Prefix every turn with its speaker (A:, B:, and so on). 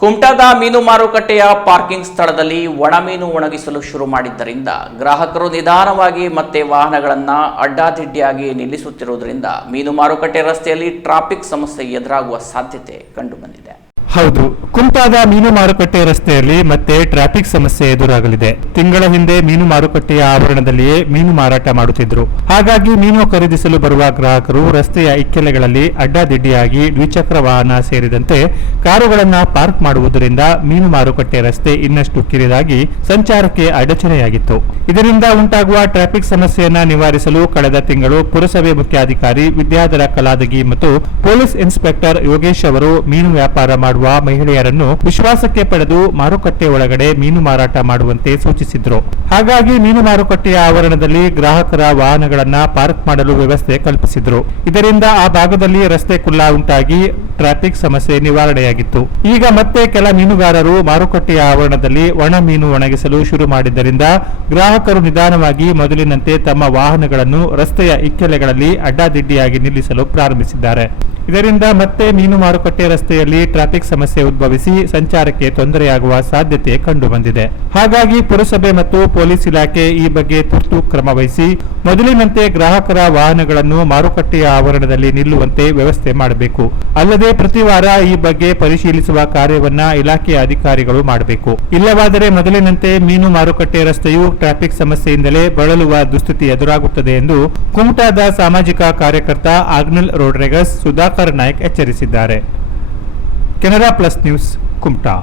A: ಕುಮಟಾದ ಮೀನು ಮಾರುಕಟ್ಟೆಯ ಪಾರ್ಕಿಂಗ್ ಸ್ಥಳದಲ್ಲಿ ಒಣ ಮೀನು ಒಣಗಿಸಲು ಶುರು ಮಾಡಿದ್ದರಿಂದ ಗ್ರಾಹಕರು ನಿಧಾನವಾಗಿ ಮತ್ತೆ ವಾಹನಗಳನ್ನು ಅಡ್ಡಾದಿಡ್ಡಿಯಾಗಿ ನಿಲ್ಲಿಸುತ್ತಿರುವುದರಿಂದ ಮೀನು ಮಾರುಕಟ್ಟೆ ರಸ್ತೆಯಲ್ಲಿ ಟ್ರಾಫಿಕ್ ಸಮಸ್ಯೆ ಎದುರಾಗುವ ಸಾಧ್ಯತೆ ಕಂಡುಬಂದಿದೆ.
B: ಹೌದು. ಕುಮಟಾದ ಮೀನು ಮಾರುಕಟ್ಟೆ ರಸ್ತೆಯಲ್ಲಿ ಮತ್ತೆ ಟ್ರಾಫಿಕ್ ಸಮಸ್ಯೆ ಎದುರಾಗಲಿದೆ. ತಿಂಗಳ ಹಿಂದೆ ಮೀನು ಮಾರುಕಟ್ಟೆಯ ಆವರಣದಲ್ಲಿಯೇ ಮೀನು ಮಾರಾಟ ಮಾಡುತ್ತಿದ್ರು ಹಾಗಾಗಿ ಮೀನು ಖರೀದಿಸಲು ಬರುವ ಗ್ರಾಹಕರು ರಸ್ತೆಯ ಇಕ್ಕೆಲೆಗಳಲ್ಲಿ ಅಡ್ಡಾದಿಡ್ಡಿಯಾಗಿ ದ್ವಿಚಕ್ರ ವಾಹನ ಸೇರಿದಂತೆ ಕಾರುಗಳನ್ನು ಪಾರ್ಕ್ ಮಾಡುವುದರಿಂದ ಮೀನು ಮಾರುಕಟ್ಟೆ ರಸ್ತೆ ಇನ್ನಷ್ಟು ಕಿರಿದಾಗಿ ಸಂಚಾರಕ್ಕೆ ಅಡಚಣೆಯಾಗಿತ್ತು. ಇದರಿಂದ ಉಂಟಾಗುವ ಟ್ರಾಫಿಕ್ ಸಮಸ್ಯೆಯನ್ನ ನಿವಾರಿಸಲು ಕಳೆದ ತಿಂಗಳು ಪುರಸಭೆ ಮುಖ್ಯಾಧಿಕಾರಿ ವಿದ್ಯಾಧರ ಕಲಾದಗಿ ಮತ್ತು ಪೊಲೀಸ್ ಇನ್ಸ್ಪೆಕ್ಟರ್ ಯೋಗೇಶ್ ಅವರು ಮೀನು ವ್ಯಾಪಾರ ಮಾಡುವ ಮಹಿಳೆಯರನ್ನು ವಿಶ್ವಾಸಕ್ಕೆ ಪಡೆದು ಮಾರುಕಟ್ಟೆ ಒಳಗಡೆ ಮೀನು ಮಾರಾಟ ಮಾಡುವಂತೆ ಸೂಚಿಸಿದ್ರು. ಹಾಗಾಗಿ ಮೀನು ಮಾರುಕಟ್ಟೆಯ ಆವರಣದಲ್ಲಿ ಗ್ರಾಹಕರ ವಾಹನಗಳನ್ನ ಪಾರ್ಕ್ ಮಾಡಲು ವ್ಯವಸ್ಥೆ ಕಲ್ಪಿಸಿದ್ರು. ಇದರಿಂದ ಆ ಭಾಗದಲ್ಲಿ ರಸ್ತೆ ಕುಲ್ಲಾ ಉಂಟಾಗಿ ಟ್ರಾಫಿಕ್ ಸಮಸ್ಯೆ ನಿವಾರಣೆಯಾಗಿತ್ತು. ಈಗ ಮತ್ತೆ ಕೆಲ ಮೀನುಗಾರರು ಮಾರುಕಟ್ಟೆಯ ಆವರಣದಲ್ಲಿ ಒಣ ಮೀನು ಒಣಗಿಸಲು ಶುರು ಮಾಡಿದ್ದರಿಂದ ಗ್ರಾಹಕರು ನಿಧಾನವಾಗಿ ಮೊದಲಿನಂತೆ ತಮ್ಮ ವಾಹನಗಳನ್ನು ರಸ್ತೆಯ ಇಕ್ಕೆಲೆಗಳಲ್ಲಿ ಅಡ್ಡಾದಿಡ್ಡಿಯಾಗಿ ನಿಲ್ಲಿಸಲು ಪ್ರಾರಂಭಿಸಿದ್ದಾರೆ. ಇದರಿಂದ ಮತ್ತೆ ಮೀನು ಮಾರುಕಟ್ಟೆ ರಸ್ತೆಯಲ್ಲಿ ಟ್ರಾಫಿಕ್ ಸಮಸ್ಯೆ ಉದ್ಭವಿಸಿ ಸಂಚಾರಕ್ಕೆ ತೊಂದರೆಯಾಗುವ ಸಾಧ್ಯತೆ ಕಂಡುಬಂದಿದೆ. ಹಾಗಾಗಿ ಪುರಸಭೆ ಮತ್ತು ಪೊಲೀಸ್ ಇಲಾಖೆ ಈ ಬಗ್ಗೆ ತುರ್ತು ಕ್ರಮ ವಹಿಸಿ ಮೊದಲಿನಂತೆ ಗ್ರಾಹಕರ ವಾಹನಗಳನ್ನು ಮಾರುಕಟ್ಟೆಯ ಆವರಣದಲ್ಲಿ ನಿಲ್ಲುವಂತೆ ವ್ಯವಸ್ಥೆ ಮಾಡಬೇಕು. ಅಲ್ಲದೆ ಪ್ರತಿ ವಾರ ಈ ಬಗ್ಗೆ ಪರಿಶೀಲಿಸುವ ಕಾರ್ಯವನ್ನ ಇಲಾಖೆಯ ಅಧಿಕಾರಿಗಳು ಮಾಡಬೇಕು. ಇಲ್ಲವಾದರೆ ಮೊದಲಿನಂತೆ ಮೀನು ಮಾರುಕಟ್ಟೆ ರಸ್ತೆಯು ಟ್ರಾಫಿಕ್ ಸಮಸ್ಯೆಯಿಂದಲೇ ಬಳಲುವ ದುಸ್ಥಿತಿ ಎದುರಾಗುತ್ತದೆ ಎಂದು ಕುಮಟಾದ ಸಾಮಾಜಿಕ ಕಾರ್ಯಕರ್ತ ಆಗ್ನಲ್ ರೋಡ್ರೆಗಸ್ ಸುಧಾಕರ್ ನಾಯ್ಕ್ ಎಚ್ಚರಿಸಿದ್ದಾರೆ ಕೆನರಾ ಪ್ಲಸ್ ನ್ಯೂಸ್ ಕುಮಟಾ